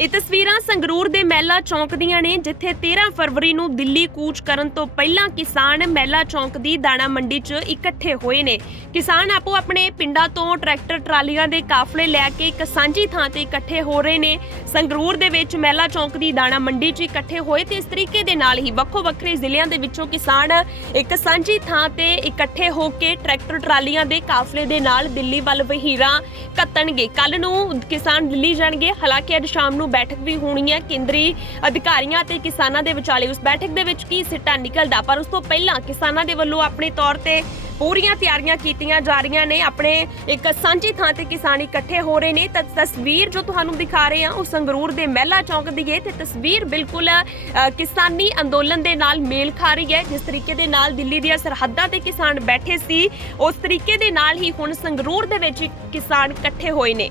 ਇਹ ਤਸਵੀਰਾਂ ਸੰਗਰੂਰ ਦੇ ਮਹਿਲਾ ਚੌਂਕ ਦੀਆਂ ਨੇ, ਜਿੱਥੇ 13 ਫਰਵਰੀ ਨੂੰ ਦਿੱਲੀ ਕੂਚ ਕਰਨ ਤੋਂ ਪਹਿਲਾਂ ਕਿਸਾਨ ਮਹਿਲਾ ਚੌਂਕ ਦੀ ਦਾਣਾ ਮੰਡੀ 'ਚ ਇਕੱਠੇ ਹੋਏ ਨੇ। ਕਿਸਾਨ ਆਪੋ ਆਪਣੇ ਪਿੰਡਾਂ ਤੋਂ ਟਰੈਕਟਰ ਟਰਾਲੀਆਂ ਦੇ ਕਾਫਲੇ ਲੈ ਕੇ ਇੱਕ ਸਾਂਝੀ ਥਾਂ ਤੇ ਇਕੱਠੇ ਹੋ ਰਹੇ ਨੇ। ਸੰਗਰੂਰ ਦੇ ਵਿੱਚ ਮਹਿਲਾ ਚੌਂਕ ਦੀ ਦਾਣਾ ਮੰਡੀ 'ਚ ਇਕੱਠੇ ਹੋਏ ਤੇ ਇਸ ਤਰੀਕੇ ਦੇ ਨਾਲ ਹੀ ਵੱਖੋ ਵੱਖਰੇ ਜ਼ਿਲ੍ਹਿਆਂ ਦੇ ਵਿੱਚੋਂ ਕਿਸਾਨ ਇੱਕ ਸਾਂਝੀ ਥਾਂ ਤੇ ਇਕੱਠੇ ਹੋ ਕੇ ਟਰੈਕਟਰ ਟਰਾਲੀਆਂ ਦੇ ਕਾਫਲੇ ਦੇ ਨਾਲ ਦਿੱਲੀ ਵੱਲ ਵਹੀਰਾਂ ਕੱਤਣਗੇ। ਕੱਲ ਨੂੰ ਕਿਸਾਨ ਦਿੱਲੀ ਜਾਣਗੇ। ਹਾਲਾਂਕਿ ਅੱਜ ਸ਼ਾਮ ਨੂੰ ਬੈਠਕ ਵੀ ਹੋਣੀ ਹੈ ਕੇਂਦਰੀ ਅਧਿਕਾਰੀਆਂ ਤੇ ਕਿਸਾਨਾਂ ਦੇ ਵਿਚਾਲੇ। ਉਸ ਬੈਠਕ ਦੇ ਵਿੱਚ ਕੀ ਸਿੱਟਾ ਨਿਕਲਦਾ? ਪਰ ਉਸ ਤੋਂ ਪਹਿਲਾਂ ਕਿਸਾਨਾਂ ਦੇ ਵੱਲੋਂ ਆਪਣੇ ਤੌਰ ਤੇ ਪੂਰੀਆਂ ਤਿਆਰੀਆਂ ਕੀਤੀਆਂ ਜਾ ਰਹੀਆਂ ਨੇ। ਆਪਣੇ ਇੱਕ ਸਾਂਝੀ ਥਾਂ ਤੇ ਕਿਸਾਨ ਇਕੱਠੇ ਹੋ ਰਹੇ ਨੇ। ਤਾਂ ਤਸਵੀਰ ਜੋ ਤੁਹਾਨੂੰ ਦਿਖਾ ਰਹੇ ਹਾਂ, ਉਹ ਸੰਗਰੂਰ ਦੇ ਮਹਿਲਾ ਚੌਂਕ ਦੀ ਹੈ। ਤੇ ਤਸਵੀਰ ਬਿਲਕੁਲ ਕਿਸਾਨੀ ਅੰਦੋਲਨ ਦੇ ਨਾਲ ਮੇਲ ਖਾ ਰਹੀ ਹੈ। ਜਿਸ ਤਰੀਕੇ ਦੇ ਨਾਲ ਦਿੱਲੀ ਦੀਆਂ ਸਰਹੱਦਾਂ ਤੇ ਕਿਸਾਨ ਬੈਠੇ ਸੀ, ਉਸ ਤਰੀਕੇ ਦੇ ਨਾਲ ਹੀ ਹੁਣ ਸੰਗਰੂਰ ਦੇ ਵਿੱਚ ਕਿਸਾਨ ਇਕੱਠੇ ਹੋਏ ਨੇ।